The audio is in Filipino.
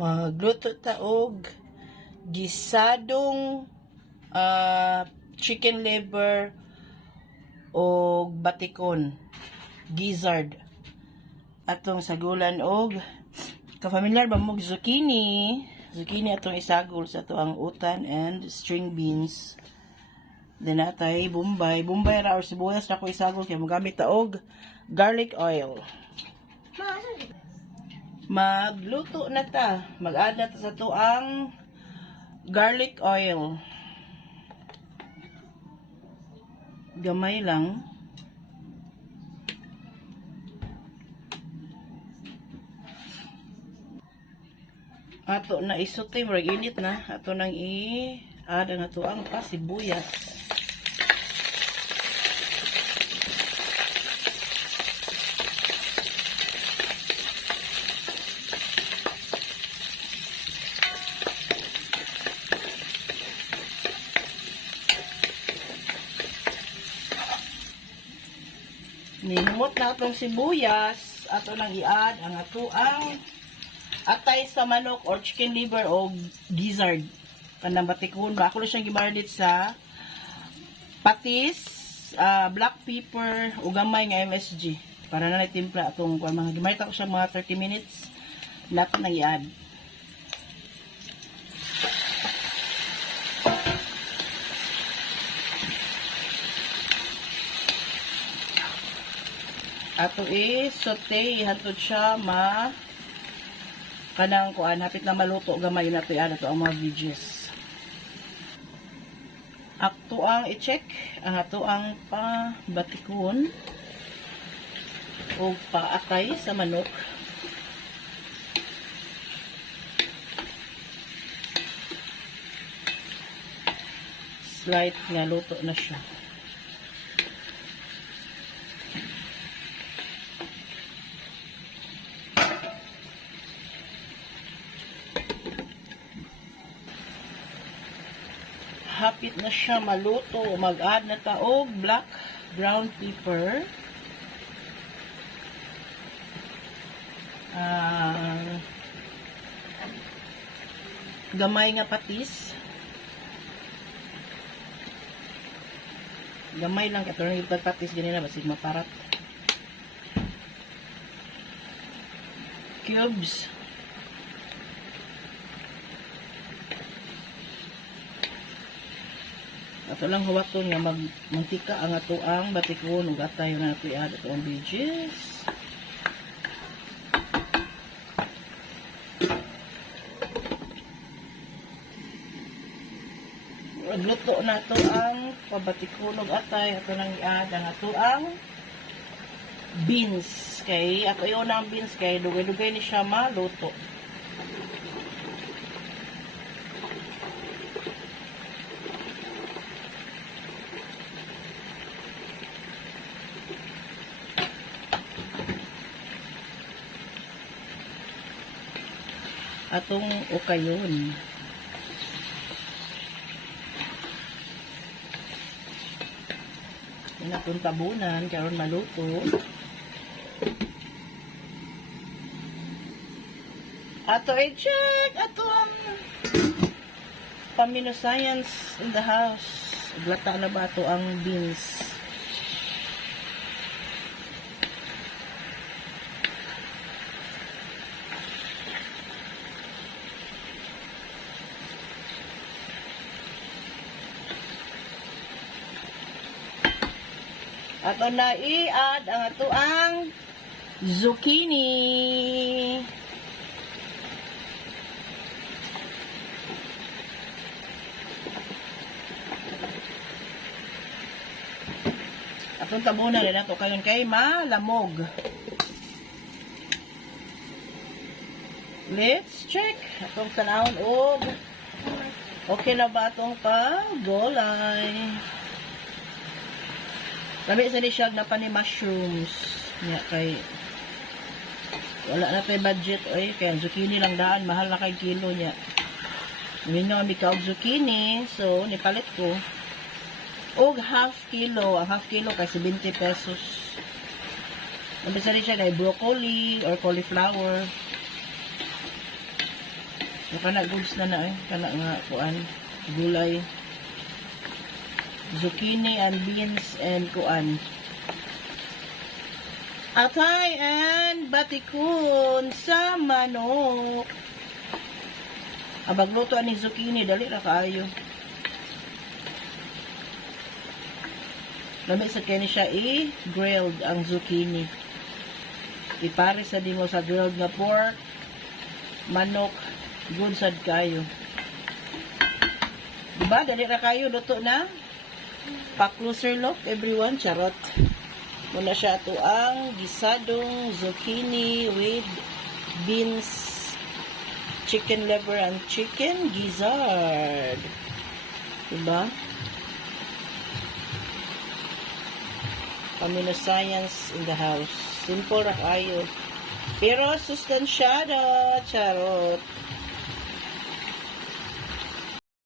Magluto ta og gisadong chicken liver o batikon, gizzard. Atong sagulan og ka-familiar ba mo zucchini? Zucchini atong isagol sa tuang utan and string beans. Then natay bombay ra or sibuyas na ko isagol kay mogamit ta og garlic oil. Magluto na ta. Mag-add na ta sa tuang garlic oil. Gamay lang. Ato na isote, murag init na. Ato nang i-add na tuang sibuyas. Nimot na itong sibuyas, ato nang i-add ang atuang atay sa manok or chicken liver o gizzard. Kanang batikon ba? Ako na siyang gimarinate sa patis, black pepper, o gamay nga MSG. Para na natimpla itong mga gimarinate ako siya mga 30 minutes. Lahat nang i-add. Ato i-saute, ihatod siya kanang kuan hapit na maluto gamay na to yan ang mga veggies. Ato ang i-check ang ato ang batikon o paatay sa manok. Slight nga luto na siya. Hapit na siya maluto, mag-add na ta og black brown pepper. Gamay nga patis. Gamay lang kato nang patis ganina basig maparat. Cubes. Ato lang huwaton nga magmantika ang atuang batikon ug atay nga nato i-add ato ang veggies. Magluto na to ang pabatikon ug atay ato nang i-add ang atuang beans kay ato iuna ang beans kay dugay-dugay ni siya maluto. Atong okayon. Yan atong tabunan, karon maluto. Ato i-check, ato ang Pamino Science in the house. Glata na ba ato ang beans? Ato na i-add ang atuang zucchini. Atong tabunan na ito kayon kay malamog. Let's check. Atong tanawon og okay na ba atong pagolay? Lami sa ni siya na pa ni mushrooms. Nga kay wala na tayo budget oy kaya zucchini lang daan mahal na kay kilo niya. Ngayon nga kami kaog zucchini so nipalit ko og half kilo. Ang half kilo kay 70 pesos. Nabisa rin siya kay broccoli or cauliflower. Kana goods na na kana nga kuan gulay. Zucchini and beans and kuan. Atay and batikon sa manok. Abag luto ani zucchini dali ra kaayo. Lami sa kani siya i-grilled ang zucchini. Ipare sa di mo sa grilled nga pork, manok, good sad kayo. Diba? Dali ra kayo, luto na. Pa-closer look, everyone. Charot. Muna siya ito ang gisadong zucchini with beans, chicken liver, and chicken gizzard. Diba? Amino science in the house. Simple ra kayo. Pero sustansyado. Charot.